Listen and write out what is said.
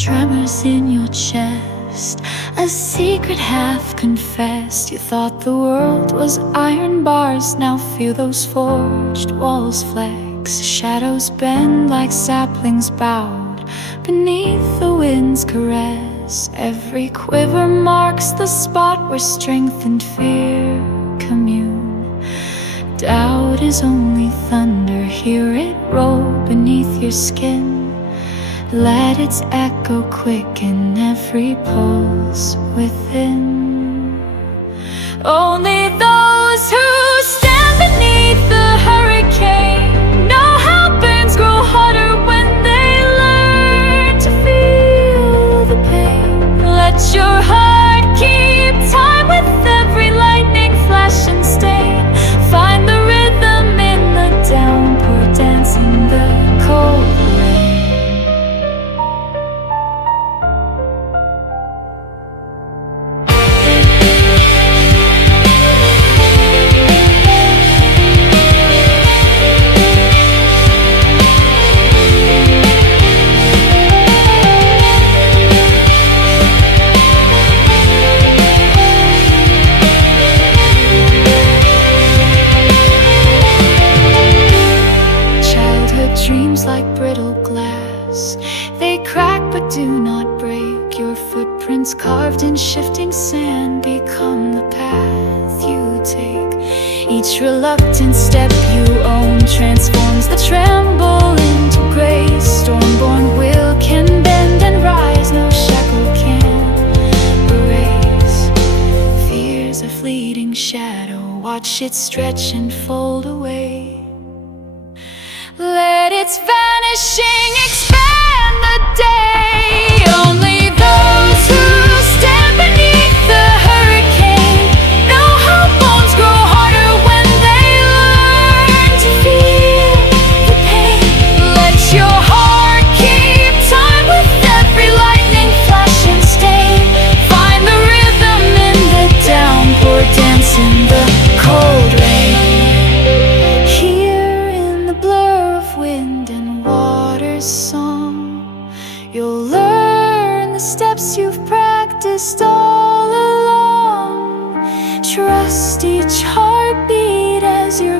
Tremors in your chest, a secret half confessed. You thought the world was iron bars, now feel those forged walls flex. Shadows bend like saplings bowed beneath the wind's caress. Every quiver marks the spot where strength and fear commune. Doubt is only thunder, hear it roll beneath your skin. Let its echo quicken every pulse within. Only those who stand beneath the hurricane know how burns grow hotter when they learn to feel the pain. Let your heart keep time with every lightning flash and stain. Find the rhythm in the downpour, dance in the cold rain. Dreams like brittle glass, they crack but do not break. Your footprints carved in shifting sand become the path you take. Each reluctant step you own transforms the tremble into grace. Storm-born will can bend and rise, no shackle can erase. Fear's a fleeting shadow, watch it stretch and fold away. Let its vanishing expand the day. Only those who stand beneath the hurricane know how bones grow harder when they learn to feel the pain. Let your heart keep time with every lightning flash and stain. Find the rhythm in the downpour, dance in the cold rain. Song, you'll learn the steps you've practiced all along. Trust each heartbeat as your